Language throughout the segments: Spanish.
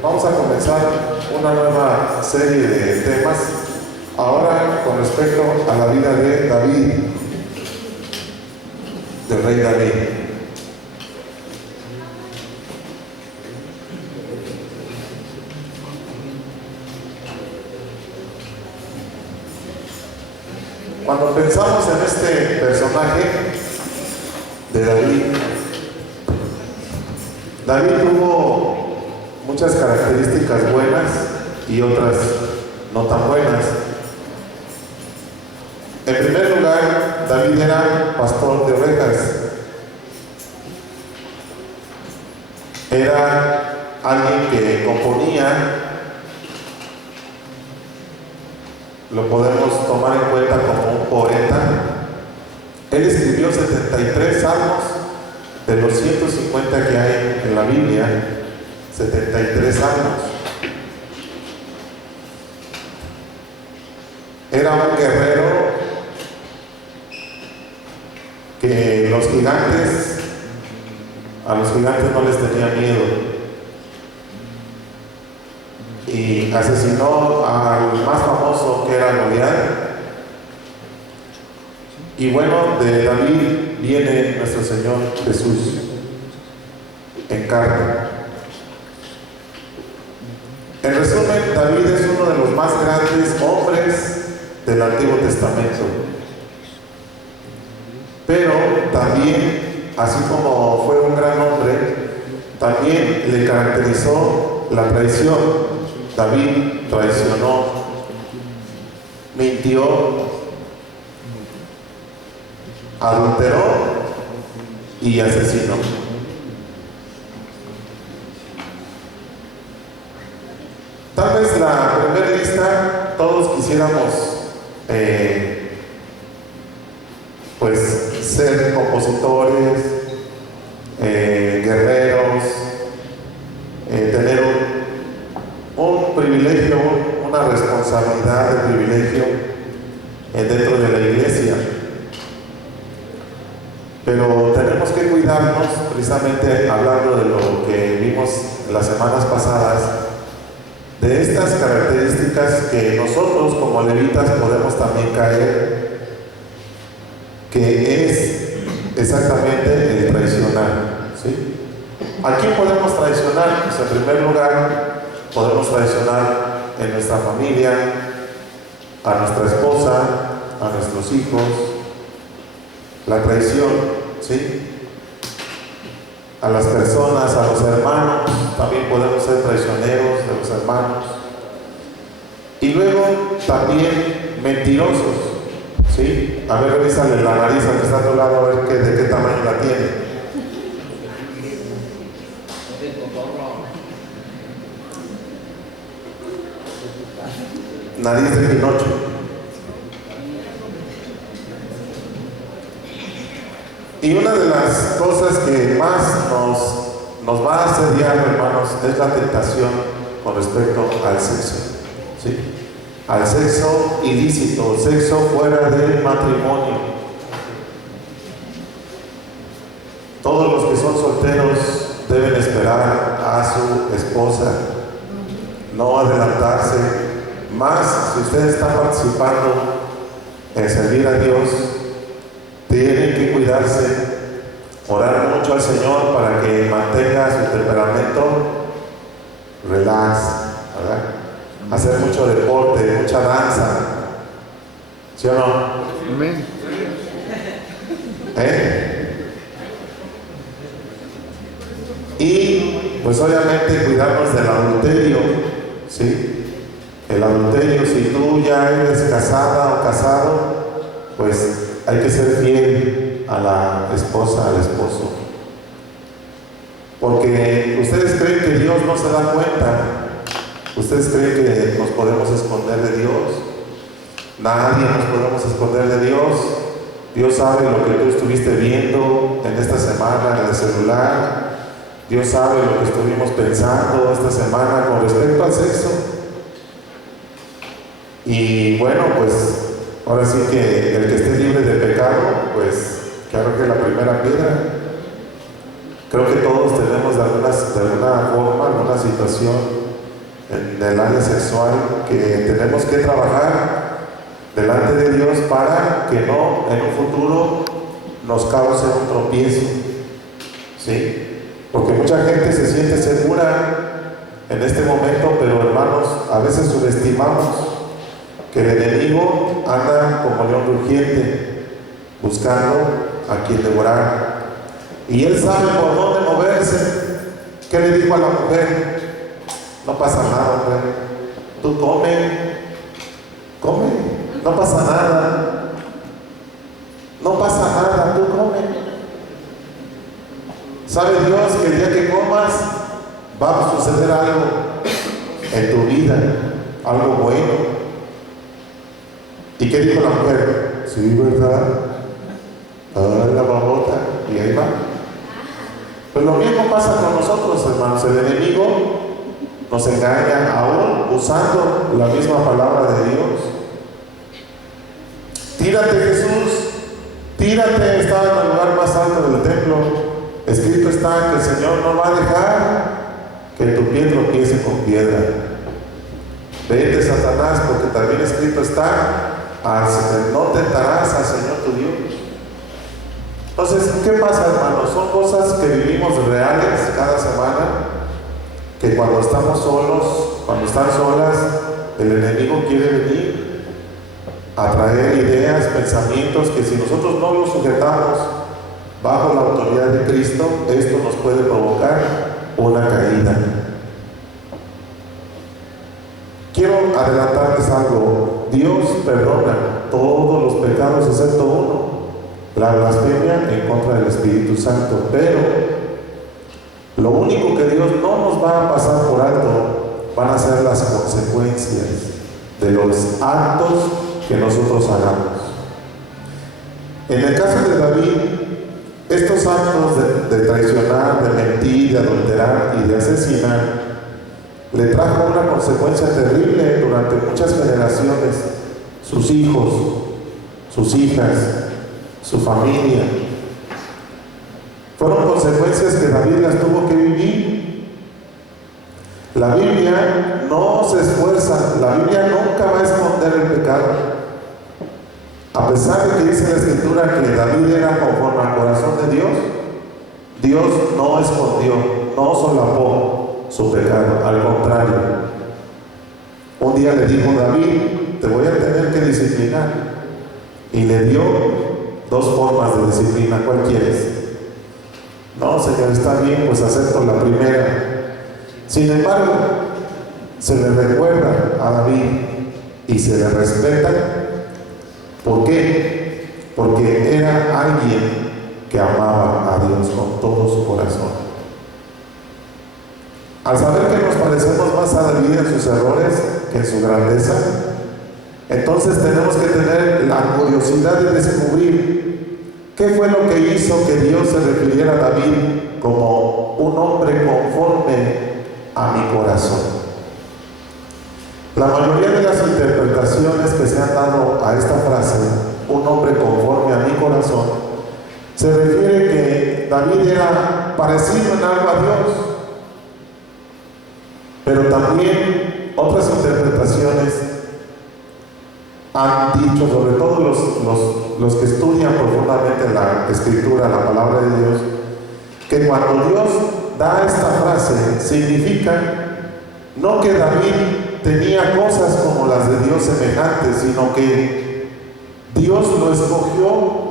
Vamos a comenzar una nueva serie de temas, ahora con respecto a la vida de David, del rey David. Cuando pensamos en este personaje de David, David tuvo muchas características buenas y otras no tan buenas. En primer lugar, David era pastor de ovejas. Era alguien que componía, lo podemos tomar en cuenta como un poeta. Él escribió 73 salmos de los 150 que hay en la Biblia, 73 salmos. Era un guerrero que a los gigantes no les tenía miedo, y asesinó al más famoso, que era Goliat. Y bueno, de David viene nuestro Señor Jesús en carne. En resumen, David es uno de los más grandes hombres del Antiguo Testamento. Pero también, así como fue un gran hombre, también le caracterizó la traición. David traicionó, mintió, adulteró y asesinó. Tal vez la primera lista todos quisiéramos pues ser compositores, guerreros, tener un privilegio, una responsabilidad de privilegio dentro de la iglesia. Pero tenemos que cuidarnos, precisamente hablando de lo que vimos las semanas pasadas, de estas características que nosotros como levitas podemos también caer, que es exactamente el traicionar, ¿sí? ¿A quién podemos traicionar? Pues en primer lugar, podemos traicionar en nuestra familia, a nuestra esposa, a nuestros hijos. La traición, ¿sí? A las personas, a los hermanos, también podemos ser traicioneros de los hermanos. Y luego también mentirosos, ¿sí? A ver, revísale la nariz al que está a tu lado, a ver de qué tamaño la tiene. Nariz de Pinocho. Y una de las cosas que más nos va a asediar, hermanos, es la tentación con respecto al sexo, ¿sí? Al sexo ilícito, sexo fuera del matrimonio. Todos los que son solteros deben esperar a su esposa, no adelantarse. Más si usted está participando en servir a Dios, tienen que cuidarse, orar mucho al Señor para que mantenga su temperamento relax, ¿verdad? Hacer mucho deporte, mucha danza, ¿sí o no? Amén. Y pues obviamente cuidarnos del adulterio, ¿sí? El adulterio, si tú ya eres casada o casado, pues hay que ser fiel a la esposa, al esposo. Porque ustedes creen que Dios no se da cuenta. Ustedes creen que nos podemos esconder de Dios. Nadie nos podemos esconder de Dios. Dios sabe lo que tú estuviste viendo en esta semana en el celular. Dios sabe lo que estuvimos pensando esta semana con respecto al sexo. Y bueno, pues ahora sí que el que esté libre de pecado, pues que arroje la primera piedra. Creo que todos tenemos de alguna forma, alguna situación en el área sexual que tenemos que trabajar delante de Dios para que no en un futuro nos cause un tropiezo, ¿sí? Porque mucha gente se siente segura en este momento, pero hermanos, a veces subestimamos que el enemigo anda como león rugiente buscando a quien devorar, y él sabe por dónde moverse. ¿Qué le dijo a la mujer? No pasa nada, mujer, tú come, no pasa nada, no pasa nada, tú come. ¿Sabe Dios que el día que comas va a suceder algo en tu vida, algo bueno? ¿Y qué dijo la mujer? Sí, ¿verdad? La babota, y ahí va. Pues lo mismo pasa con nosotros, hermanos. El enemigo nos engaña aún usando la misma palabra de Dios. Tírate, Jesús, tírate, estaba en el lugar más alto del templo. Escrito está que el Señor no va a dejar que tu pie tropiece con piedra. Vete, Satanás, porque también escrito está: no tentarás al Señor tu Dios. Entonces, ¿qué pasa, hermanos? Son cosas que vivimos reales cada semana, que cuando estamos solos, cuando están solas, el enemigo quiere venir a traer ideas, pensamientos que si nosotros no los sujetamos bajo la autoridad de Cristo, esto nos puede provocar una caída. Quiero adelantarles algo. Dios perdona todos los pecados excepto uno: la blasfemia en contra del Espíritu Santo. Pero lo único que Dios no nos va a pasar por alto van a ser las consecuencias de los actos que nosotros hagamos. En el caso de David, estos actos de traicionar, de mentir, de adulterar y de asesinar le trajo una consecuencia terrible durante muchas generaciones: sus hijos, sus hijas, su familia. Fueron consecuencias que David las tuvo que vivir. La Biblia no se esfuerza, la Biblia nunca va a esconder el pecado. A pesar de que dice la Escritura que David era conforme al corazón de Dios, Dios no escondió, no solapó su pecado, al contrario. Un día le dijo: David, te voy a tener que disciplinar. Y le dio dos formas de disciplina. ¿Cuál quieres? No, Señor, está bien, pues acepto la primera. Sin embargo, se le recuerda a David y se le respeta. ¿Por qué? Porque era alguien que amaba a Dios con todo su corazón. Al saber que nos parecemos más a David en sus errores que en su grandeza, entonces tenemos que tener la curiosidad de descubrir qué fue lo que hizo que Dios se refiriera a David como un hombre conforme a mi corazón. La mayoría de las interpretaciones que se han dado a esta frase, un hombre conforme a mi corazón, se refiere que David era parecido en algo a Dios. Pero también otras interpretaciones han dicho, sobre todo los que estudian profundamente la Escritura, la palabra de Dios, que cuando Dios da esta frase, significa no que David tenía cosas como las de Dios semejantes, sino que Dios lo escogió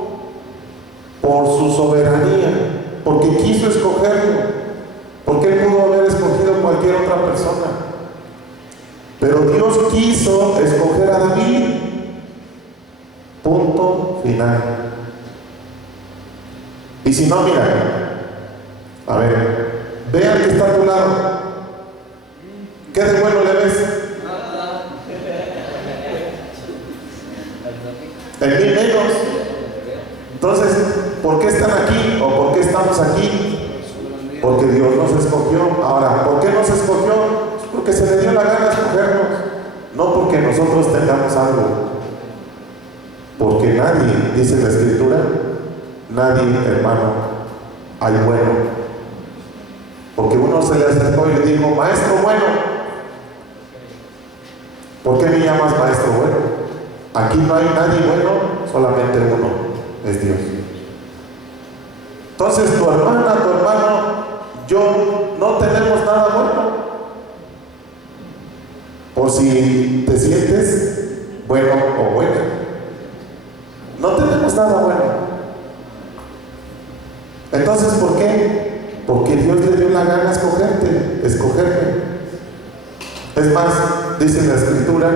por su soberanía, porque quiso escogerlo, porque él pudo haber escogido cualquier otra persona, pero Dios quiso escoger a David. Punto final. Y si no, mira, a ver, ve al que está a tu lado. ¿Qué de bueno le ves? En mí menos. Entonces, ¿por qué están aquí? ¿O por qué estamos aquí? Porque Dios nos escogió. Ahora, ¿por qué nos escogió? Porque se le dio la gana escogernos, no porque nosotros tengamos algo. Porque nadie, dice la Escritura, nadie, hermano, hay bueno. Porque uno se le acercó y le dijo: maestro bueno, ¿Por qué me llamas maestro bueno? Aquí no hay nadie bueno, solamente uno, es Dios. Entonces tu hermana, tu hermano, yo no tenemos nada bueno. Por si te sientes bueno o buena, no tenemos nada bueno. Entonces, ¿por qué? Porque Dios le dio la gana escogerme. Es más, dice en la Escritura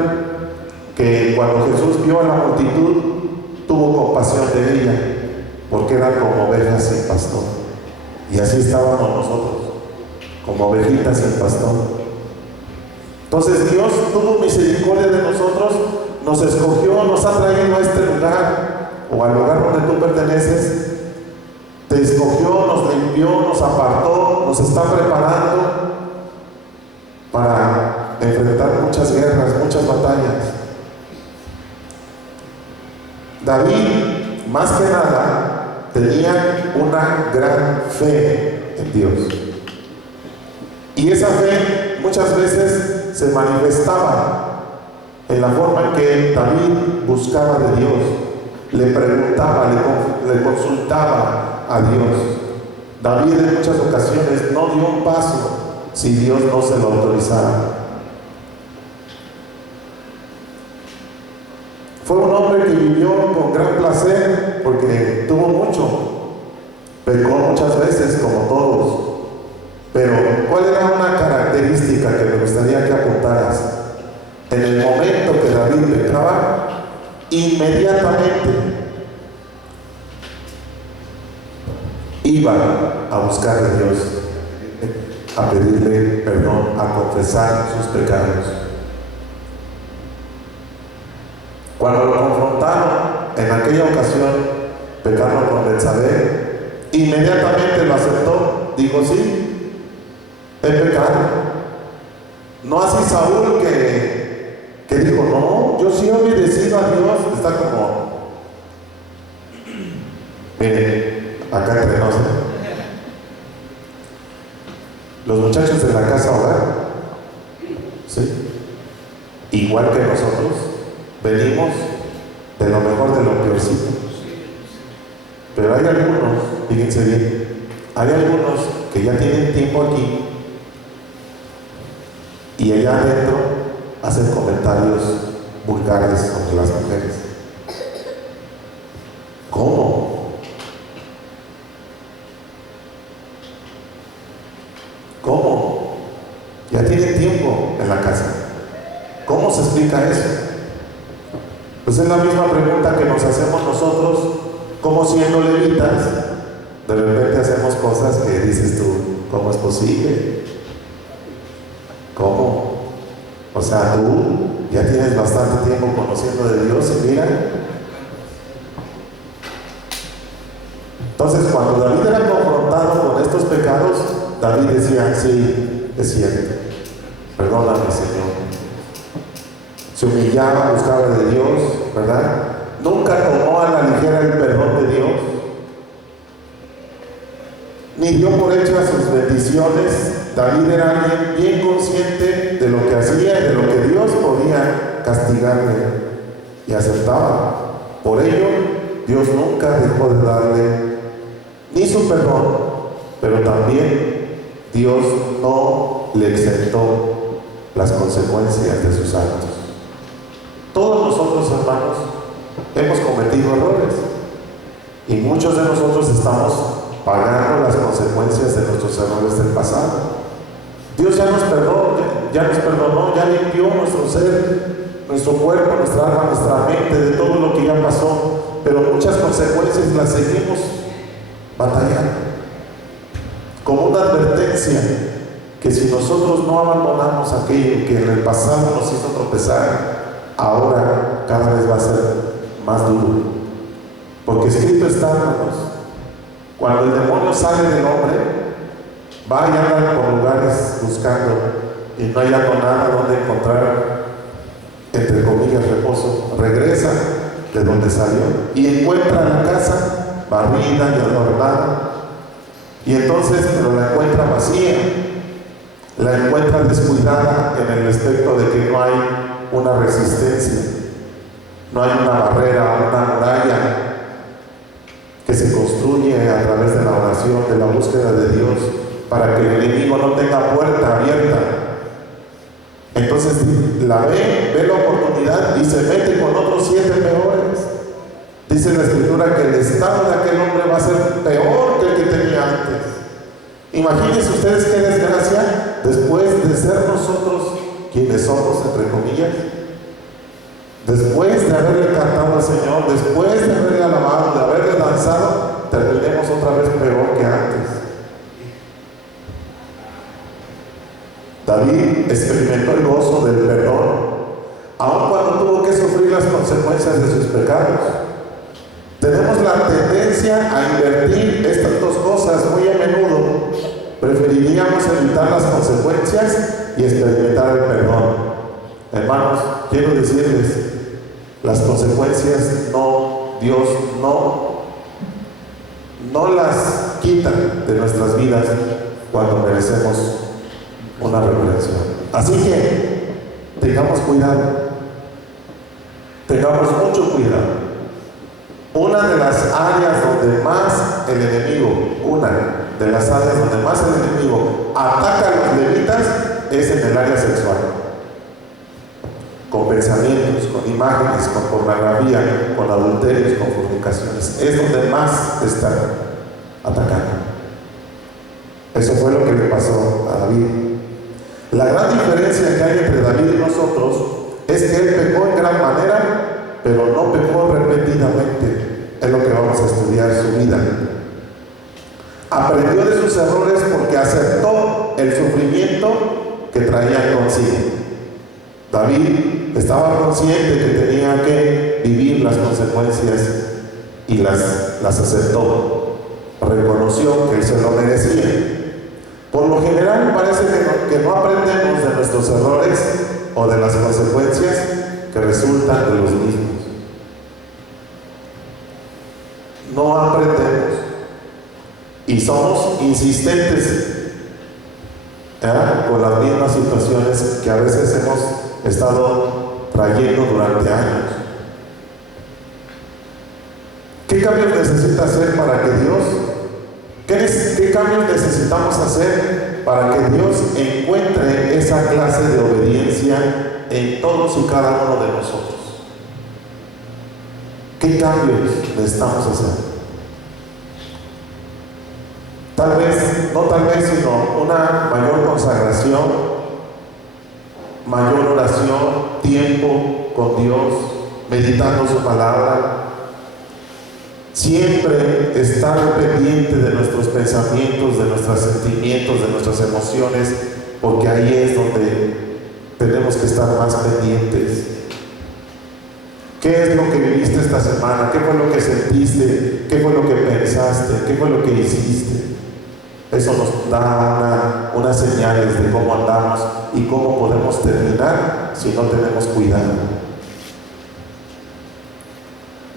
que cuando Jesús vio a la multitud, tuvo compasión de ella, porque eran como ovejas sin pastor. Y así estábamos nosotros, como ovejitas sin pastor. Entonces Dios tuvo misericordia de nosotros, nos escogió, nos ha traído a este lugar, o al lugar donde tú perteneces. Te escogió, nos limpió, nos apartó, nos está preparando para enfrentar muchas guerras, muchas batallas. David, más que nada, tenía una gran fe en Dios. Y esa fe muchas veces se manifestaba en la forma en que David buscaba de Dios, le preguntaba, le consultaba a Dios. David en muchas ocasiones no dio un paso si Dios no se lo autorizara. Fue un hombre que vivió con gran placer porque tuvo mucho, pecó muchas veces como todos. Pero ¿cuál era una característica que me gustaría que apuntaras? En el momento que David pecaba, inmediatamente iba a buscar a Dios, a pedirle perdón, a confesar sus pecados. Cuando lo confrontaron en aquella ocasión, pecando con Betsabé, inmediatamente lo aceptó, dijo sí, he pecado. No así Saúl que dijo, no, yo sí he obedecido a Dios. Está como, miren, acá entre nosotros, los muchachos de la casa hogar, ¿sí? Igual que nosotros, venimos de lo mejor de lo peorcito. Pero hay algunos, fíjense bien, hay algunos que ya tienen tiempo aquí y allá adentro hacen comentarios vulgares contra las mujeres. ¿Cómo? ¿Cómo? Ya tienen tiempo en la casa. ¿Cómo se explica eso? Pues es la misma pregunta que nos hacemos nosotros, como siendo levitas, de repente hacemos cosas que dices tú, ¿cómo es posible? ¿Cómo? O sea, tú ya tienes bastante tiempo conociendo de Dios y mira. Entonces, cuando David era confrontado con estos pecados, David decía, sí, es cierto, perdóname, Señor. Se humillaba, buscaba de Dios, ¿verdad? Nunca tomó a la ligera el perdón de Dios, ni dio por hechas sus bendiciones. David era alguien bien consciente de lo que hacía y de lo que Dios podía castigarle, y aceptaba. Por ello, Dios nunca dejó de darle ni su perdón, pero también Dios no le exentó las consecuencias de sus actos. Todos nosotros, hermanos, hemos cometido errores y muchos de nosotros estamos pagando las consecuencias de nuestros errores del pasado. Dios ya nos perdonó, ya limpió nuestro ser, nuestro cuerpo, nuestra alma, nuestra mente de todo lo que ya pasó, pero muchas consecuencias las seguimos batallando. Como una advertencia que si nosotros no abandonamos aquello que en el pasado nos hizo tropezar, ahora cada vez va a ser más duro. Porque escrito está, hermanos, cuando el demonio sale del hombre, va y anda por lugares buscando y no haya con nada donde encontrar, entre comillas, reposo. Regresa de donde salió y encuentra la casa barrida y adornada, y entonces, pero la encuentra vacía, la encuentra descuidada en el aspecto de que no hay una una resistencia, no hay una barrera, una muralla que se construye a través de la oración, de la búsqueda de Dios, para que el enemigo no tenga puerta abierta. Entonces la ve la oportunidad y se mete con otros 7 peores. Dice la Escritura que el estado de aquel hombre va a ser peor que el que tenía antes. Imagínense ustedes qué desgracia, después de ser nosotros quienes somos, entre comillas, después de haberle cantado al Señor, después de haberle alabado, de haberle danzado, terminemos otra vez peor que antes. David experimentó el gozo del perdón, aun cuando tuvo que sufrir las consecuencias de sus pecados. Tenemos la tendencia a invertir estas dos cosas muy a menudo. Preferiríamos evitar las consecuencias y experimentar el perdón. Hermanos, quiero decirles, las consecuencias Dios no las quita de nuestras vidas cuando merecemos una reprensión. Así que tengamos cuidado, tengamos mucho cuidado. Una de las áreas donde más el enemigo ataca a los levitas es en el área sexual, con pensamientos, con imágenes, con pornografía, con adulterios, con fornicaciones. Es donde más están atacando. Eso fue lo que le pasó a David. La gran diferencia que hay entre David y nosotros es que él pecó en gran manera, pero no pecó repetidamente. Es lo que vamos a estudiar su vida. Aprendió de sus errores porque aceptó el sufrimiento que traía consigo. David estaba consciente que tenía que vivir las consecuencias y las aceptó. Reconoció que él se lo merecía. Por lo general parece que no aprendemos de nuestros errores o de las consecuencias que resultan de los mismos. No aprendemos y somos insistentes con las mismas situaciones que a veces hemos estado trayendo durante años. ¿Qué cambios necesita hacer para que Dios? ¿Qué cambios necesitamos hacer para que Dios encuentre esa clase de obediencia en todos y cada uno de nosotros? ¿Qué cambios necesitamos hacer? Sino una mayor consagración, mayor oración, tiempo con Dios, meditando su palabra. Siempre estar pendiente de nuestros pensamientos, de nuestros sentimientos, de nuestras emociones, porque ahí es donde tenemos que estar más pendientes. ¿Qué es lo que viviste esta semana? ¿Qué fue lo que sentiste? ¿Qué fue lo que pensaste? ¿Qué fue lo que hiciste? Eso nos da unas señales de cómo andamos y cómo podemos terminar si no tenemos cuidado.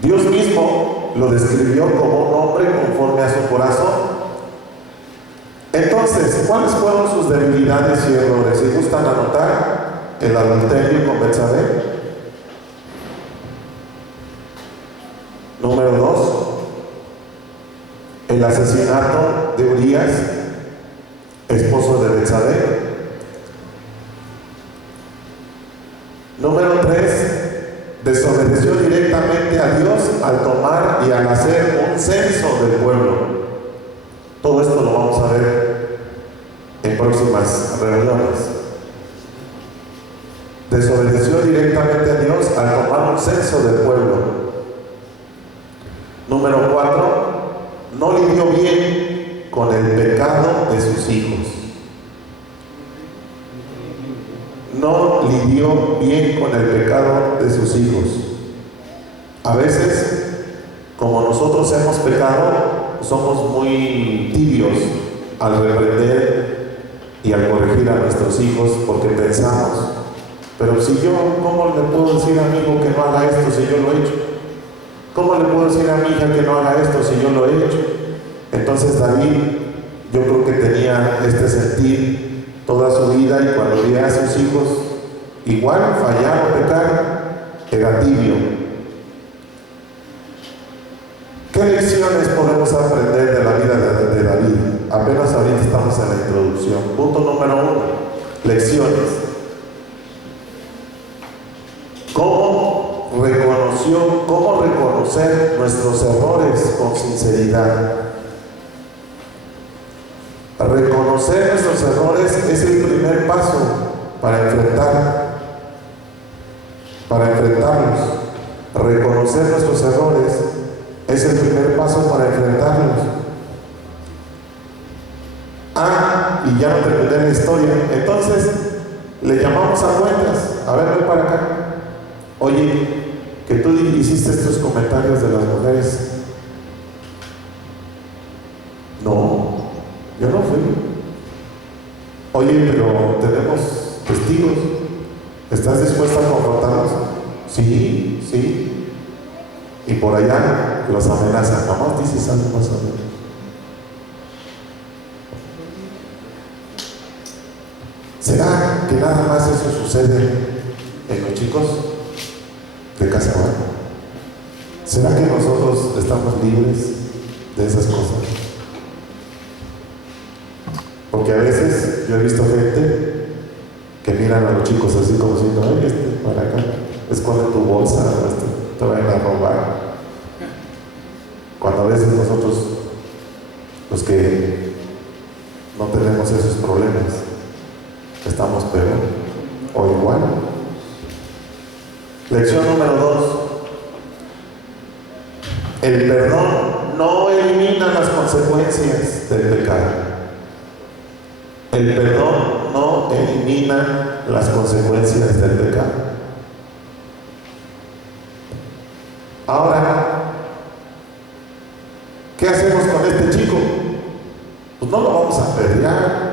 Dios mismo lo describió como un hombre conforme a su corazón. Entonces, ¿cuáles fueron sus debilidades y errores? Si gustan anotar, el adulterio con Betsabé. Número 2, el asesinato de Urías, esposo de Betsabé. Número 3, desobedeció directamente a Dios al tomar y al hacer un censo del pueblo. Todo esto lo vamos a ver en próximas reuniones. Desobedeció directamente a Dios al tomar un censo del pueblo. Número 4, no lidió bien con el pecado de sus hijos. No lidió bien con el pecado de sus hijos. A veces, como nosotros hemos pecado, somos muy tibios al reprender y al corregir a nuestros hijos porque pensamos, pero si yo, ¿cómo le puedo decir a mi hijo que no haga esto si yo lo he hecho? ¿Cómo le puedo decir a mi hija que no haga esto si yo lo he hecho? Entonces David, yo creo que tenía este sentir toda su vida, y cuando veía a sus hijos igual fallar o pecar era tibio. ¿Qué lecciones podemos aprender de la vida de David? Apenas ahorita estamos en la introducción. Punto número 1, lecciones. ¿Cómo reconocer nuestros errores con sinceridad? Reconocer nuestros errores es el primer paso para enfrentarlos. Reconocer nuestros errores es el primer paso para enfrentarlos. Y ya no terminé la historia. Entonces le llamamos a cuentas. A ver, ven para acá. Oye, que tú hiciste estos comentarios de las mujeres. No, yo no fui. Oye, pero tenemos testigos. ¿Estás dispuesto a confrontarlos? Sí, sí. Y por allá los amenazan. Nomás dices algo más o menos. ¿Será que nada más eso sucede en los chicos de casa abajo? ¿Será que nosotros estamos libres de esas cosas? Porque a veces yo he visto gente que miran a los chicos así como diciendo, ay, para acá, esconde tu bolsa, te vayan a robar. Cuando a veces nosotros, los que no tenemos esos problemas, estamos peor o igual. Lección número 2. El perdón no elimina las consecuencias del pecado. El perdón no elimina las consecuencias del pecado. Ahora, ¿qué hacemos con este chico? Pues no lo vamos a apedrear.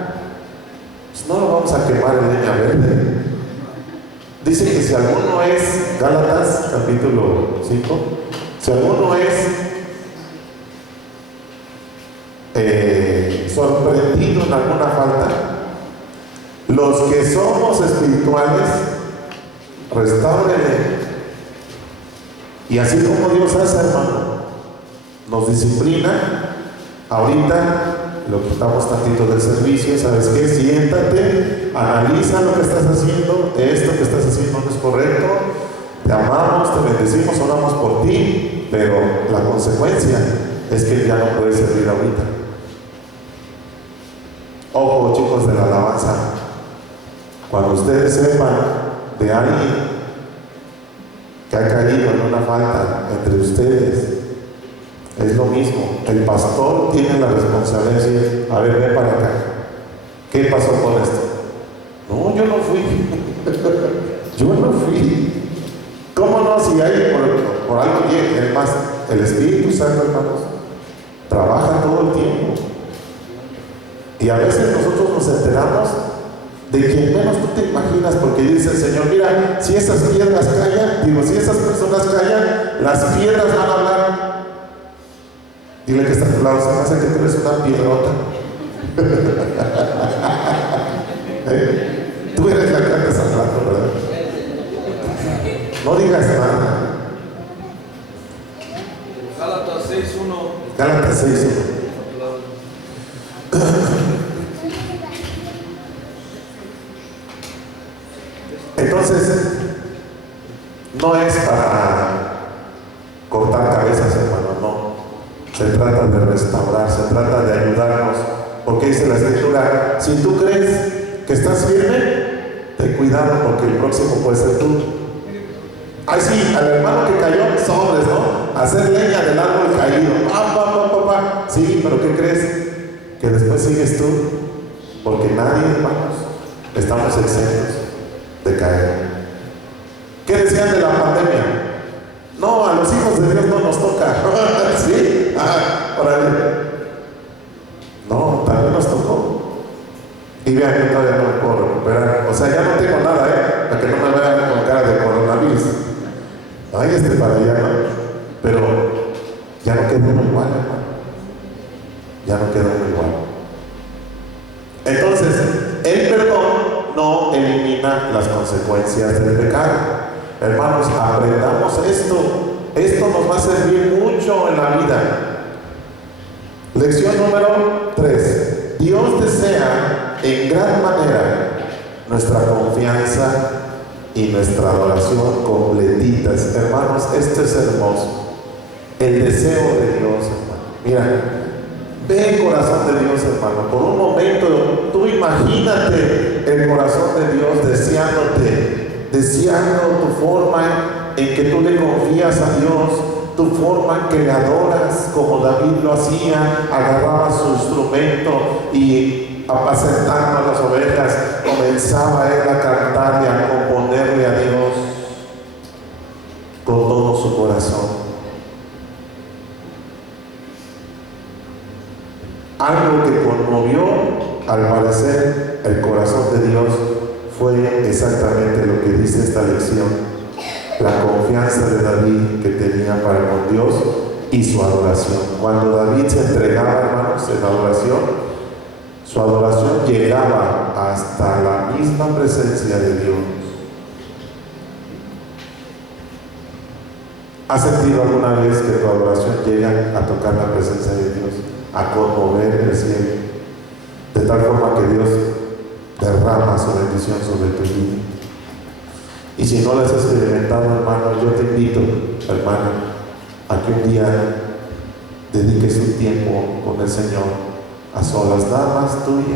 No lo vamos a quemar en leña verde. Dice que si alguno es, Gálatas capítulo 5, si alguno es sorprendido en alguna falta, los que somos espirituales, restáurenle. Y así como Dios hace, hermano, nos disciplina. Ahorita lo quitamos tantito del servicio, ¿sabes qué? Siéntate, analiza lo que estás haciendo, esto que estás haciendo no es correcto, te amamos, te bendecimos, oramos por ti, pero la consecuencia es que ya no puedes servir ahorita. Ojo, chicos de la alabanza, cuando ustedes sepan de alguien que ha caído en una falta entre ustedes, es lo mismo. El pastor tiene la responsabilidad de decir, a ver, ven para acá. ¿Qué pasó con esto? No, yo no fui. Yo no fui. ¿Cómo no? Si hay por algo bien, es más, el Espíritu Santo, hermanos, trabaja todo el tiempo. Y a veces nosotros nos enteramos de quien menos tú te imaginas, porque dice el Señor, mira, si esas piedras callan, si esas personas callan, las piedras van a hablar. Dile que está a tu lado, se me hace que tú eres una piedrota. Tú eres la que andas hablando, ¿verdad? No digas nada. Gálatas 6:1. Gálatas 6:1. Entonces, no es para cortar cabezas, hermano, no. Se trata de restaurar, se trata de ayudarnos, porque dice la Escritura, si tú crees que estás firme, ten cuidado porque el próximo puede ser tú. Ay, sí, al hermano que cayó, sobres, ¿no? Hacer leña del árbol caído. Sí, pero ¿qué crees? Que después sigues tú, porque nadie, hermanos, estamos exentos de caer. ¿Qué decían de la pandemia? No, a los hijos de Dios no nos toca. ¿Sí? Órale. No, también nos tocó. Y vean que todavía no me puedo recuperar. O sea, ya no tengo nada, para que no me vean con cara de coronavirus. Ay, para allá, ¿no? Pero ya no quedó igual, hermano. Ya no quedó igual. Entonces, el perdón no elimina tenía las consecuencias del pecado. Hermanos, aprendamos esto. Esto nos va a servir mucho en la vida. Lección número 3. Dios desea en gran manera nuestra confianza y nuestra adoración completitas. Hermanos, esto es hermoso. El deseo de Dios, hermano. Mira, ve el corazón de Dios, hermano. Por un momento, tú imagínate el corazón de Dios deseándote, deseando tu forma en que tú le confías a Dios, tu forma en que le adoras, como David lo hacía, agarraba su instrumento y apacentando a las ovejas, comenzaba él a cantarle, a componerle a Dios con todo su corazón. Algo que conmovió, al parecer, el corazón de Dios fue exactamente lo que dice esta lección: la confianza de David que tenía para con Dios y su adoración. Cuando David se entregaba, hermanos, en adoración, su adoración llegaba hasta la misma presencia de Dios. ¿Has sentido alguna vez que tu adoración llega a tocar la presencia de Dios, a conmover el cielo, de tal forma que Dios derrama su bendición sobre tu vida? Y si no lo has experimentado, hermano, yo te invito, hermano, a que un día dediques un tiempo con el Señor a solas, nada más tuyo,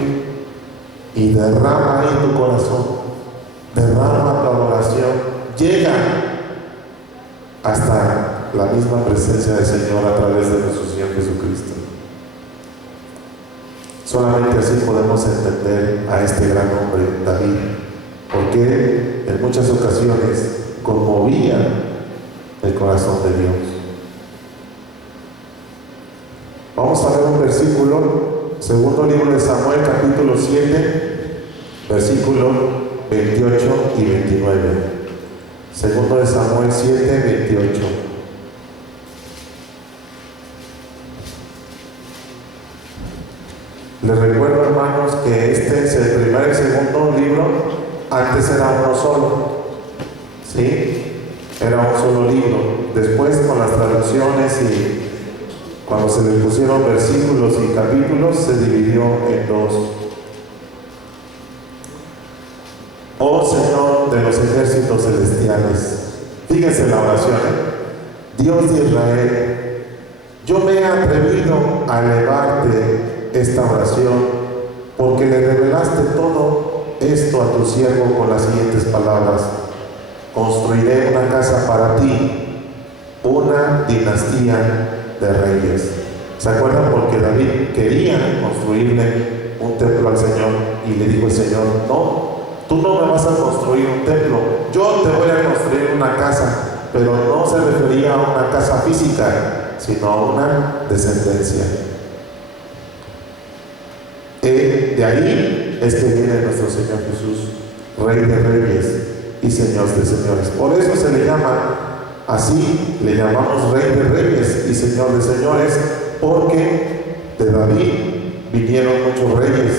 y derrama ahí tu corazón, derrama tu adoración, llega hasta la misma presencia del Señor a través de nuestro Señor Jesucristo. Solamente así podemos entender a este gran hombre, David, porque en muchas ocasiones conmovía el corazón de Dios. Vamos a ver un versículo, segundo libro de Samuel, capítulo 7, versículo 28 y 29. Segundo de Samuel 7, 28. Les recuerdo, hermanos, que este es el primer y segundo libro. Antes era uno solo, ¿sí? Era un solo libro. Después, con las traducciones y cuando se le pusieron versículos y capítulos, se dividió en dos. Oh Señor de los ejércitos celestiales, fíjense la oración, Dios de Israel, yo me he atrevido a elevarte esta oración porque le revelaste todo esto a tu siervo con las siguientes palabras: construiré una casa para ti, una dinastía de reyes. ¿Se acuerdan? Porque David quería construirle un templo al Señor y le dijo el Señor: no, tú no me vas a construir un templo, yo te voy a construir una casa. Pero no se refería a una casa física, sino a una descendencia. De ahí es que viene nuestro Señor Jesús, Rey de Reyes y Señor de Señores. Por eso se le llama así, le llamamos Rey de Reyes y Señor de Señores, porque de David vinieron muchos reyes,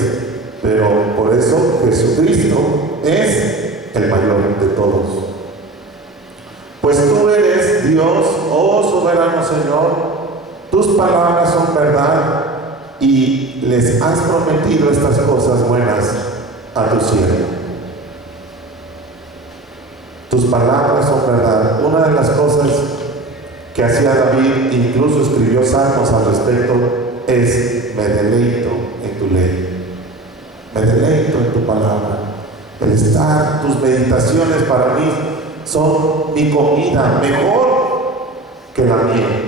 pero por eso Jesucristo es el mayor de todos. Pues tú eres Dios, oh soberano Señor, tus palabras son verdad y les has prometido estas cosas buenas a tu siervo. Tus palabras son verdad. Una de las cosas que hacía David, incluso escribió salmos al respecto, es: me deleito en tu ley, me deleito en tu palabra. El estar, tus meditaciones para mí son mi comida, mejor que la mía.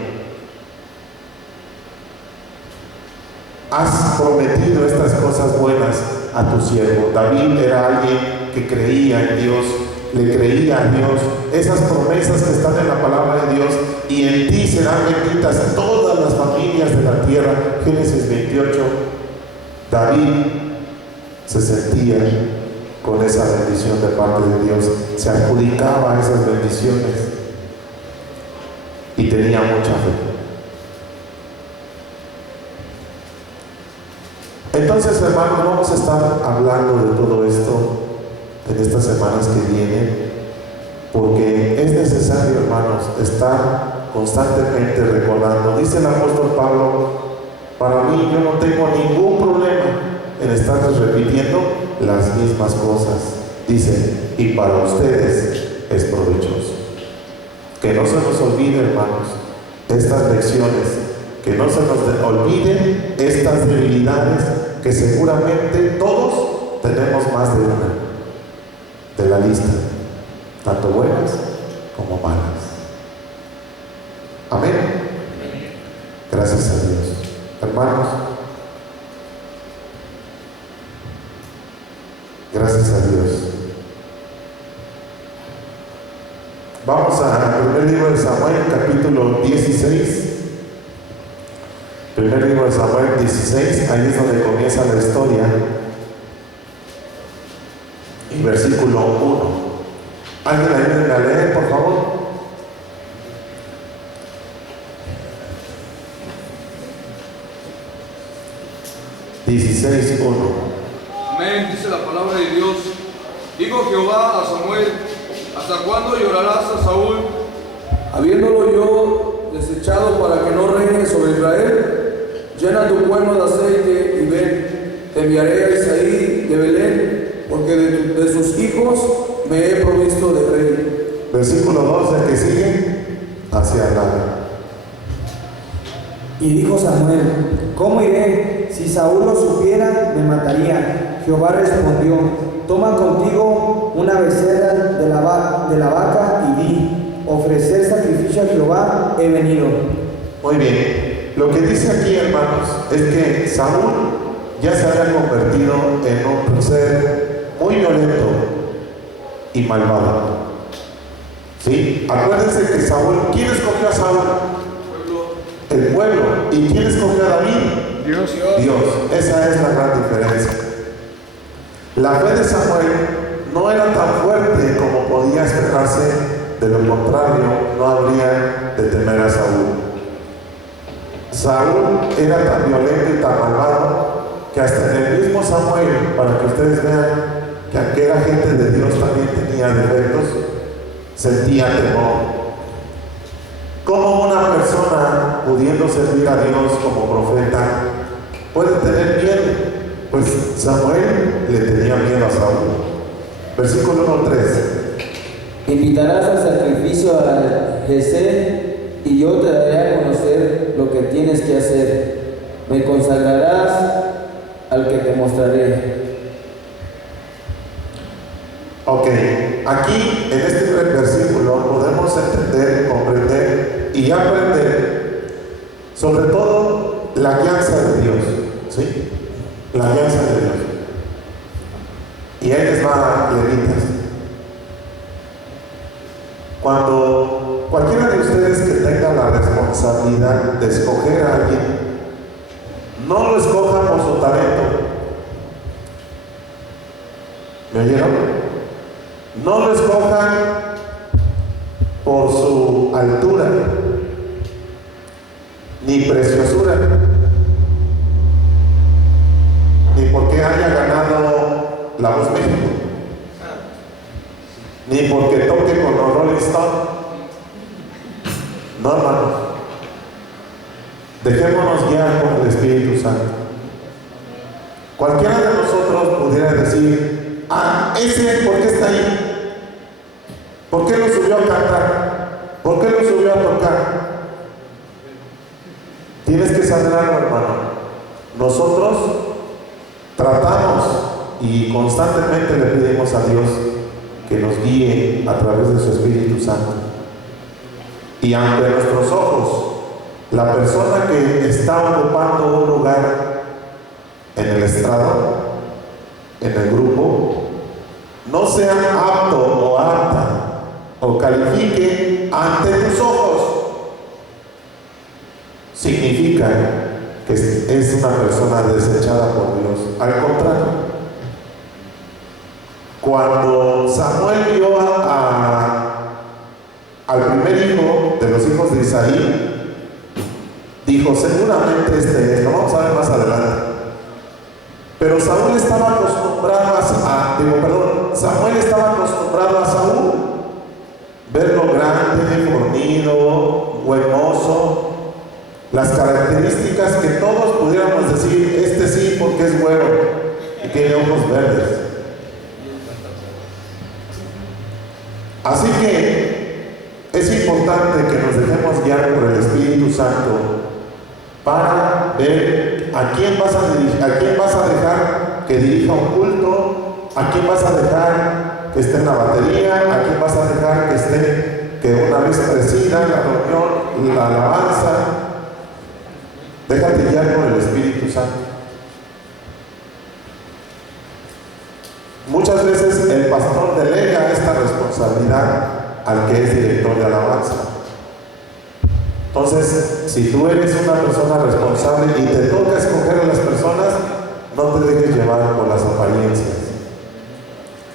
Has prometido estas cosas buenas a tu siervo. David era alguien que creía en Dios, le creía a Dios, esas promesas que están en la palabra de Dios: y en ti serán benditas todas las familias de la tierra. Génesis 28. David se sentía con esa bendición de parte de Dios, se adjudicaba esas bendiciones y tenía mucha fe. Entonces, hermanos, vamos a estar hablando de todo esto en estas semanas que vienen, porque es necesario, hermanos, estar constantemente recordando. Dice el apóstol Pablo: para mí, yo no tengo ningún problema en estar repitiendo las mismas cosas. Dice, y para ustedes es provechoso. Que no se nos olvide, hermanos, estas lecciones, que no se nos olviden estas debilidades, que seguramente todos tenemos más de una de la lista, tanto buenas como malas. Amén. Gracias a Dios. Hermanos, gracias a Dios. Vamos al primer libro de Samuel, capítulo 16. Primer libro de Samuel 16, ahí es donde comienza la historia. Y versículo 1. ¿Alguien ayúdenme a leer, por favor? Amén, dice la palabra de Dios. Dijo Jehová a Samuel: ¿hasta cuándo llorarás a Saúl, habiéndolo yo desechado para que no reine sobre Israel? Llena tu cuerno de aceite y ven, te enviaré a Isaí de Belén, porque de sus hijos me he provisto de rey. Versículo 2, el que sigue, hacia el lado. Y dijo Samuel: ¿cómo iré? Si Saúl lo supiera, me mataría. Jehová respondió: toma contigo una becerra de la vaca y di: ofrecer sacrificio a Jehová he venido. Muy bien. Lo que dice aquí, hermanos, es que Saúl ya se había convertido en un ser muy violento y malvado. ¿Sí? Acuérdense que Saúl, ¿quién escogió a Saúl? El pueblo. ¿Y quién escogió a David? Dios. Dios. Esa es la gran diferencia. La fe de Samuel no era tan fuerte como podía esperarse, de lo contrario, no habría de temer a Saúl. Saúl era tan violento y tan malvado que hasta en el mismo Samuel, para que ustedes vean que aunque era gente de Dios, también tenía defectos, sentía temor. ¿Cómo una persona, pudiendo servir a Dios como profeta, puede tener miedo? Pues Samuel le tenía miedo a Saúl. Versículo 1-3. Invitarás al sacrificio a Jesé, y yo te daré a conocer lo que tienes que hacer. Me consagrarás al que te mostraré. Ok, aquí en este versículo podemos entender, comprender y aprender sobre todo la guianza de Dios, ¿sí? La guianza de Dios. Y ahí les va, levitas. Cuando cualquiera de ustedes que tenga la responsabilidad de escoger a alguien, no lo escoja por su talento. ¿Me oyeron? No lo escojan por su altura, ni preciosura, ni porque haya ganado La Voz México, ni porque toque con los Rolling Stones. No, hermano. Dejémonos guiar por el Espíritu Santo. Cualquiera de nosotros pudiera decir: ah, ese, ¿por qué está ahí? ¿Por qué lo subió a cantar? ¿Por qué lo subió a tocar? Tienes que saber algo, hermano. Nosotros tratamos y constantemente le pedimos a Dios que nos guíe a través de su Espíritu Santo. Y ante nuestros ojos, la persona que está ocupando un lugar en el estrado, en el grupo, no sea apto o apta o califique ante tus ojos, significa que es una persona desechada por Dios. Al contrario, cuando Samuel vio al primer hijo de los hijos de Isaí, dijo: seguramente este es, lo vamos a ver más adelante. Pero Samuel estaba acostumbrado Samuel características que todos pudiéramos decir, este sí porque es güero y tiene ojos verdes. Así que es importante que nos dejemos guiar por el Espíritu Santo para ver a quién vas a dejar que dirija un culto, a quién vas a dejar que esté en la batería, a quién vas a dejar que una vez presida la reunión, la alabanza. Déjate guiar por el Espíritu Santo. Muchas veces el pastor delega esta responsabilidad al que es director de alabanza. Entonces, si tú eres una persona responsable y te toca escoger a las personas, no te dejes llevar por las apariencias.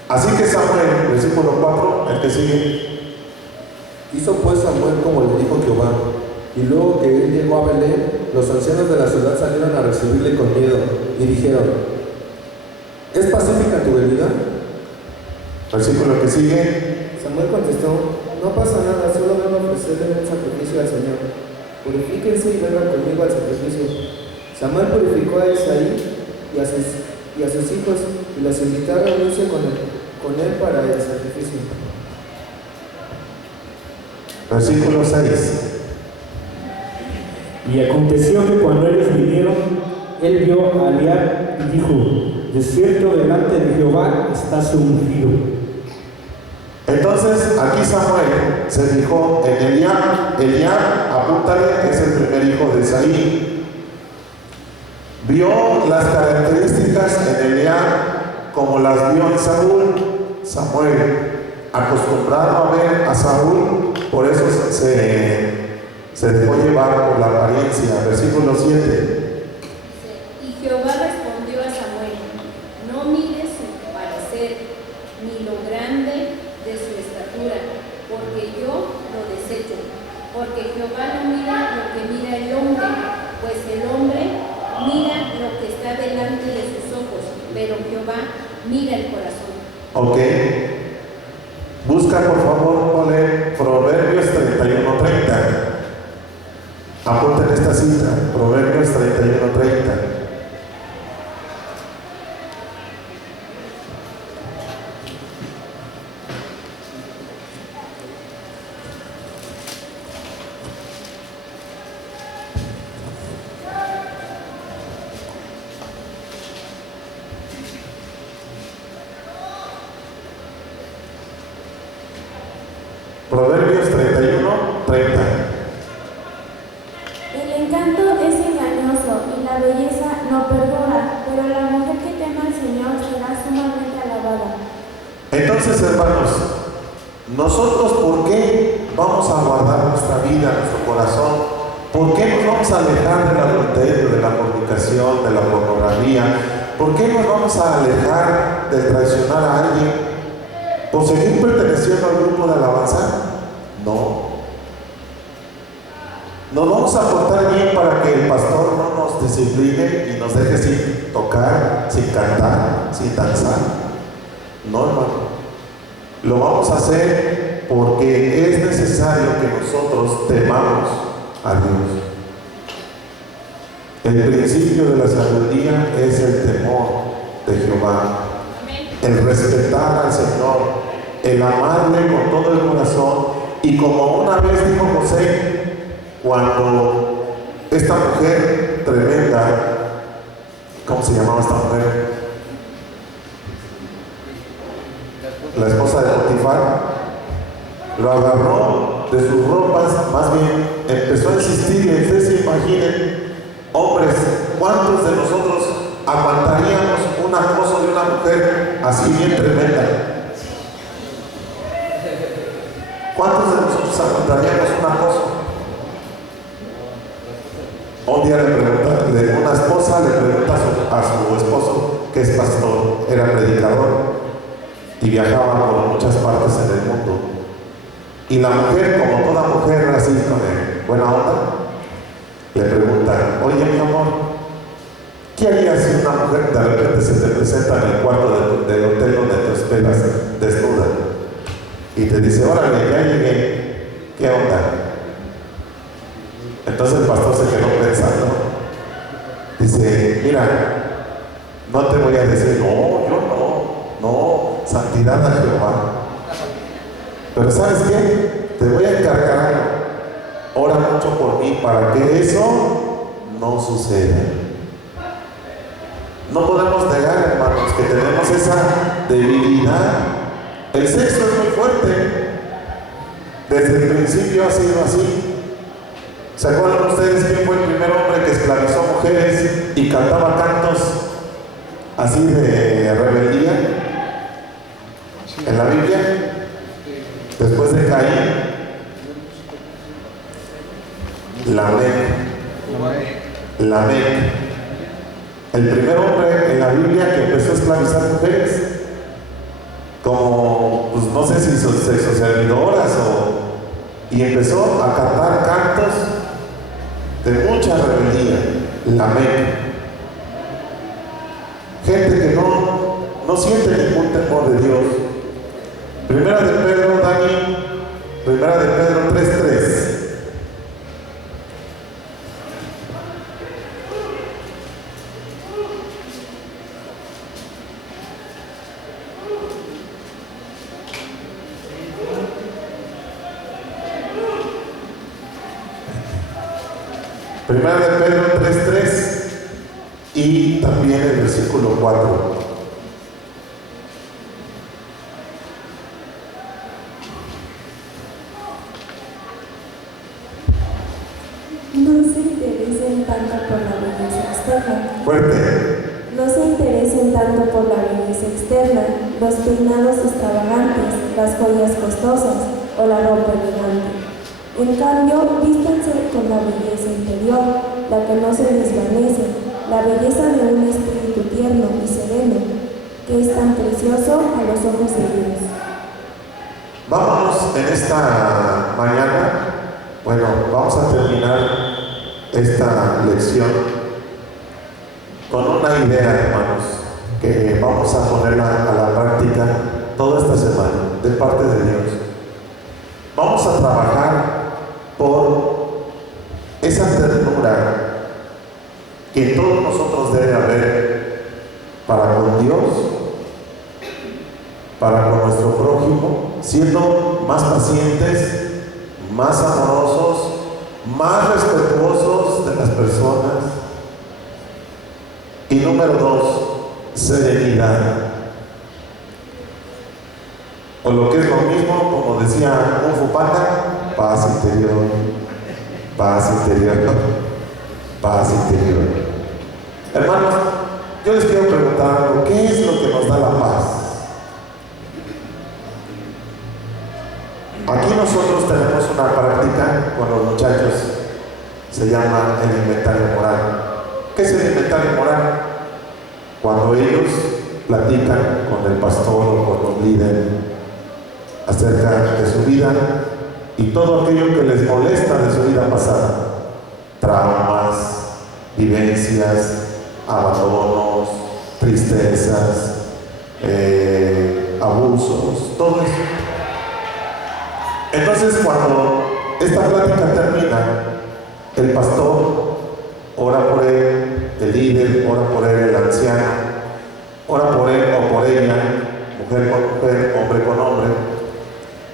Así que Samuel, versículo 4, el que sigue. Hizo pues Samuel como le dijo Jehová, y luego que él llegó a Belén, los ancianos de la ciudad salieron a recibirle con miedo, y dijeron: ¿es pacífica tu venida? Versículo que sigue. Samuel contestó: no pasa nada, solo vengo a ofrecerle un sacrificio al Señor. Purifíquense y vengan conmigo al sacrificio. Samuel purificó a Isaí y a sus hijos y los invitó a reunirse con él para el sacrificio. Versículo 6. Y aconteció que cuando ellos vinieron, él vio a Eliab y dijo: de cierto delante de Jehová está su ungido. Entonces aquí Samuel se fijó en Eliab. Eliab, apúntale, es el primer hijo de Isaí. Vio las características en Eliab como las vio en Saúl. Samuel, acostumbrado a ver a Saúl, por eso se dejó llevar por la apariencia. Versículo 7. Y Jehová respondió a Samuel: no mires su parecer, ni lo grande de su estatura, porque yo lo desecho. Porque Jehová no mira lo que mira el hombre, pues el hombre mira lo que está delante de sus ojos, pero Jehová mira el corazón. Ok. Busca por favor, ponle Proverbios 31:30. Apunten esta cita, Proverbios 31:30. Proverbios 31:30. El encanto es engañoso y la belleza no perdura, pero la mujer que teme al Señor será sumamente alabada. Entonces, hermanos, nosotros, ¿por qué vamos a guardar nuestra vida, nuestro corazón? ¿Por qué nos vamos a alejar del adulterio, de la fornicación, de la pornografía? ¿Por qué nos vamos a alejar de traicionar a alguien? ¿Por seguir perteneciendo al grupo de alabanza? No. Nos vamos a portar bien para que el pastor no nos discipline y nos deje sin tocar, sin cantar, sin danzar. No, hermano. Lo vamos a hacer porque es necesario que nosotros temamos a Dios. El principio de la sabiduría es el temor de Jehová. El respetar al Señor, el amarle con todo el corazón. Y como una vez dijo José, cuando esta mujer tremenda, ¿cómo se llamaba esta mujer? La esposa de Potifar, lo agarró de sus ropas, más bien empezó a insistir. Y ustedes se imaginen, hombres, ¿cuántos de nosotros aguantaríamos un acoso de una mujer así bien tremenda? ¿Cuántos de nosotros aguantaríamos un acoso? Un día una esposa le pregunta a su esposo, que es pastor, era predicador y viajaba por muchas partes en el mundo. Y la mujer, como toda mujer así con buena onda, le pregunta: oye, mi amor, ¿qué harías si una mujer de repente se te presenta en el cuarto del hotel donde te esperas desnuda y te dice: órale, ya llegué, ¿qué onda? Entonces el pastor se quedó pensando. Dice, mira, no te voy a decir, no, yo no, santidad a Jehová. Pero ¿sabes qué? Te voy a encargar algo. Ora mucho por mí para que eso no suceda. No podemos negar, hermanos, que tenemos esa debilidad. El sexo es muy fuerte. Desde el principio ha sido así. ¿Se acuerdan ustedes quién fue el primer hombre que esclavizó mujeres y cantaba cantos así de rebeldía en la Biblia? Después de Caín, Lamec. El primer hombre en la Biblia que empezó a esclavizar mujeres, como, pues no sé si sexoservidoras y empezó a cantar cantos de mucha rebeldía. Lamec. Gente que no siente ningún temor de Dios. Primera de Pedro, Dani, Primera de Pedro 3:3. Primera de Pedro 3:3 y también el versículo 4. No se interesen tanto por la belleza externa. Fuerte. No se interesen tanto por la belleza externa, los peinados extravagantes, las joyas costosas o la ropa elegante. En cambio, vístanse con la belleza interior, la que no se desvanece, la belleza de un espíritu tierno y sereno, que es tan precioso a los ojos de Dios. Vámonos en esta mañana. Bueno, vamos a terminar esta lección con una idea, hermanos, que vamos a ponerla a la práctica toda esta semana, de parte de Dios. Vamos a trabajar por esa ternura que en todos nosotros debe haber para con Dios, para con nuestro prójimo, siendo más pacientes, más amorosos, más respetuosos de las personas. Y número 2, serenidad. O lo que es lo mismo, como decía un Fupata, paz interior, paz interior, paz interior. Hermanos, yo les quiero preguntar algo. ¿Qué es lo que nos da la paz? Aquí nosotros tenemos una práctica con los muchachos, se llama el inventario moral. ¿Qué es el inventario moral? Cuando ellos platican con el pastor o con los líderes acerca de su vida y todo aquello que les molesta de su vida pasada, traumas, vivencias, abandonos, tristezas, abusos, todo eso. Entonces, cuando esta plática termina, el pastor ora por él, el líder ora por él, el anciano ora por él o por ella, mujer con mujer, hombre con hombre.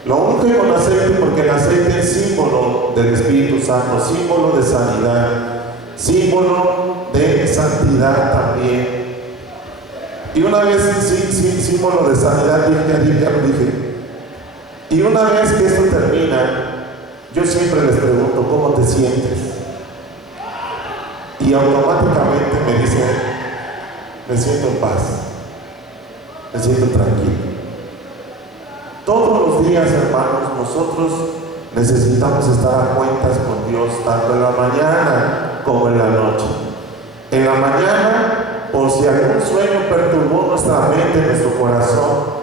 Lo unge con aceite, porque el aceite es símbolo del Espíritu Santo, símbolo de sanidad, símbolo de santidad también. Y una vez, símbolo de sanidad, ya lo dije. Y una vez que esto termina, yo siempre les pregunto, ¿cómo te sientes? Y automáticamente me dicen, me siento en paz, me siento tranquilo. Todos los días, hermanos, nosotros necesitamos estar a cuentas con Dios, tanto en la mañana como en la noche. En la mañana, por si algún sueño perturbó nuestra mente, nuestro corazón,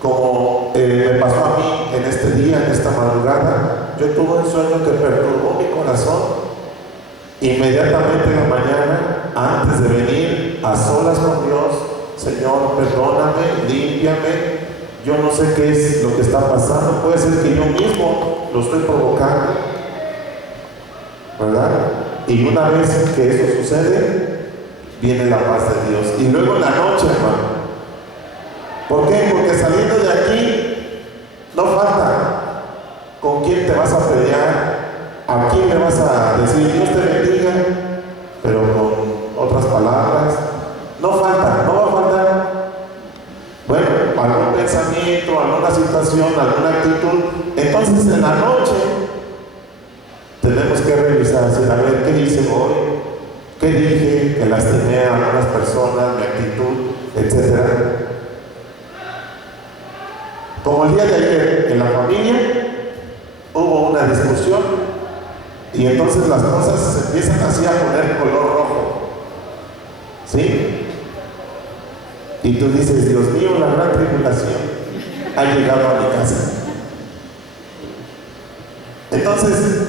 como me pasó a mí en este día, en esta madrugada, yo tuve un sueño que perturbó mi corazón. Inmediatamente en la mañana, antes de venir a solas con Dios, Señor, perdóname, límpiame. Yo no sé qué es lo que está pasando, puede ser que yo mismo lo estoy provocando. ¿verdad? Y una vez que eso sucede, viene la paz de Dios. Y luego en la noche, hermano. ¿Por qué? Porque saliendo de aquí, no falta con quién te vas a pelear, a quién le vas a decir Dios te bendiga, pero con otras palabras. No falta, no va a faltar. Bueno, algún pensamiento, alguna situación, alguna actitud. Entonces en la noche tenemos que revisar, a ver qué hice hoy, qué dije, que lastimé a algunas personas, mi actitud, etc. Como el día de ayer en la familia hubo una discusión y entonces las cosas se empiezan así a poner color rojo, ¿sí? Y tú dices, Dios mío, la gran tribulación ha llegado a mi casa. Entonces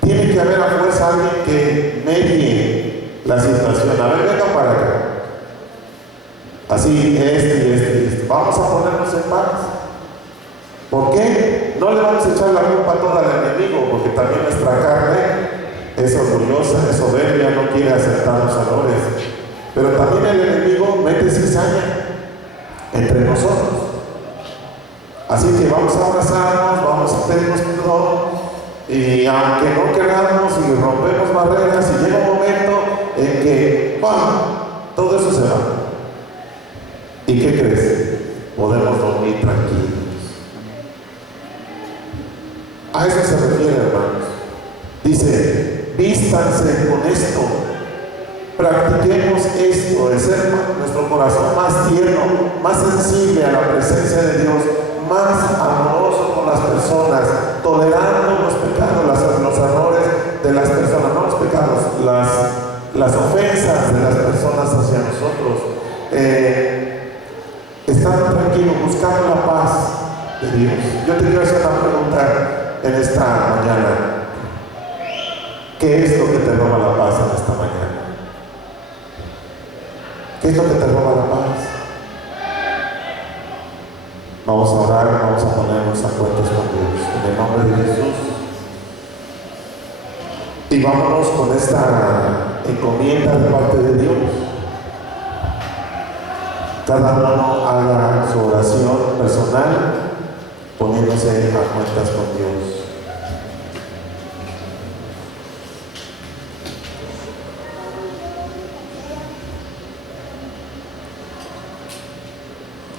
tiene que haber a fuerza alguien que medie la situación. A ver, venga para acá. Así, este. Vamos a ponernos en paz. ¿Por qué? No le vamos a echar la culpa toda al enemigo, porque también nuestra carne es orgullosa, es soberbia, no quiere aceptar los errores. Pero también el enemigo mete cizaña entre nosotros. Así que vamos a abrazarnos, vamos a pedirnos perdón, y aunque no queramos y rompemos barreras, y llega un momento en que ¡pam!, todo eso se va. ¿Y qué crees? Podemos dormir tranquilos. A eso se refiere, hermanos. Dice, vístanse con esto, practiquemos esto, de ser nuestro corazón más tierno, más sensible a la presencia de Dios, más amoroso con las personas, tolerando los pecados, los errores de las personas, no los pecados, las ofensas de las personas hacia nosotros, estando tranquilos, buscando la paz de Dios. Yo te quiero hacer una pregunta en esta mañana. ¿Qué es lo que te roba la paz en esta mañana? ¿Qué es lo que te roba la paz? Vamos a orar, vamos a ponernos a cuentas con Dios, en el nombre de Jesús. Y vámonos con esta encomienda de parte de Dios. Cada uno haga su oración personal, poniéndose a cuentas con Dios.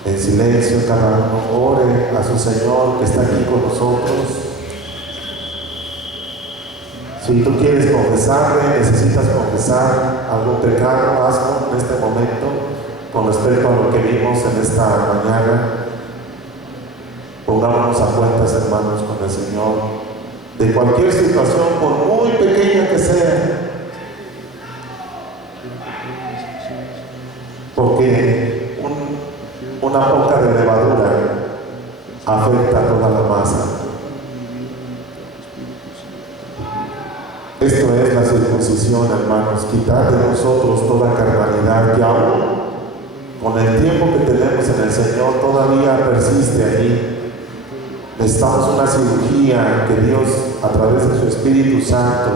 En silencio, cada uno ore a su Señor que está aquí con nosotros. Si tú quieres confesarle, necesitas confesar algún pecado, hazlo en este momento con respecto a lo que vimos en esta mañana. Pongámonos a cuentas, hermanos, con el Señor de cualquier situación, por muy pequeña que sea, porque una poca de levadura afecta a toda la masa. Esto es la circuncisión, hermanos, quitar de nosotros toda carnalidad que aún con el tiempo que tenemos en el Señor todavía persiste allí. Necesitamos una cirugía, que Dios a través de su Espíritu Santo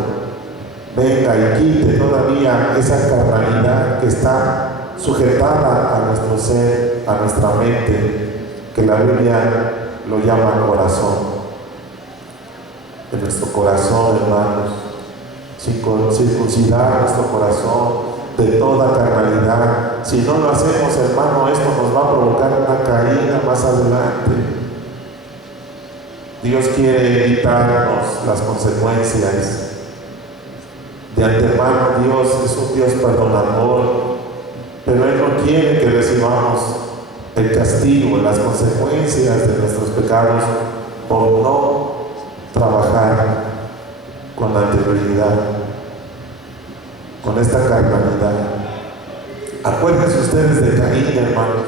venga y quite todavía esa carnalidad que está sujetada a nuestro ser, a nuestra mente, que la Biblia lo llama corazón. En nuestro corazón, hermanos, circuncidar nuestro corazón de toda carnalidad. Si no lo hacemos, hermano, esto nos va a provocar una caída más adelante. Dios quiere evitarnos las consecuencias. De antemano, Dios es un Dios perdonador, pero Él no quiere que recibamos el castigo, las consecuencias de nuestros pecados por no trabajar con anterioridad, con esta carnalidad. Acuérdense ustedes de Caín, hermanos.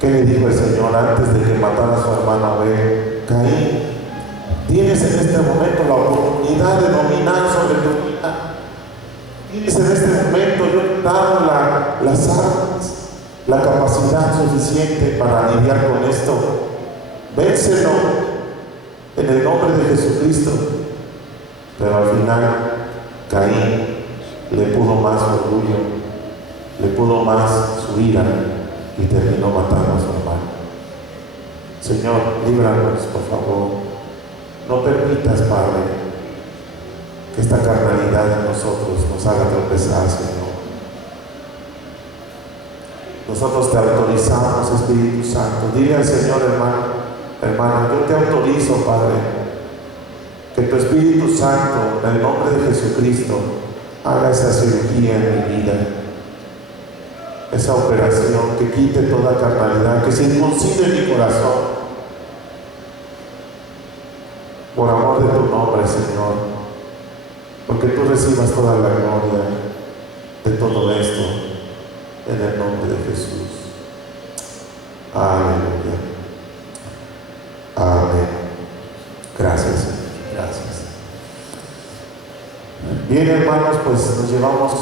¿Qué le dijo el Señor antes de que matara a su hermano Abel? Caín, tienes en este momento la oportunidad de dominar sobre tu vida. Tienes en este momento, yo he dado las armas, la capacidad suficiente para lidiar con esto. Vénselo en el nombre de Jesucristo. Pero al final Caín le pudo más su orgullo, le pudo más su ira y terminó matando a su hermano. Señor, líbranos, por favor. No permitas, Padre, que esta carnalidad en nosotros nos haga tropezar, Señor. Nosotros te autorizamos, Espíritu Santo. Dile al Señor, hermano, yo te autorizo, Padre, que tu Espíritu Santo, en el nombre de Jesucristo, haga esa cirugía en mi vida, esa operación que quite toda carnalidad, que circuncide mi corazón, por amor de tu nombre, Señor, porque tú recibas toda la gloria de todo esto, en el nombre de Jesús. Aleluya. Amén. Gracias, Señor. Gracias. Bien, hermanos, pues nos llevamos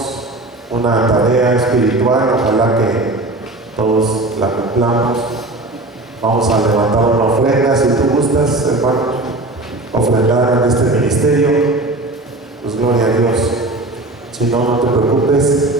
una tarea espiritual, ojalá que todos la cumplamos. Vamos a levantar una ofrenda, si tú gustas, hermano, ofrendar en este ministerio, pues gloria a Dios. Si no, no te preocupes,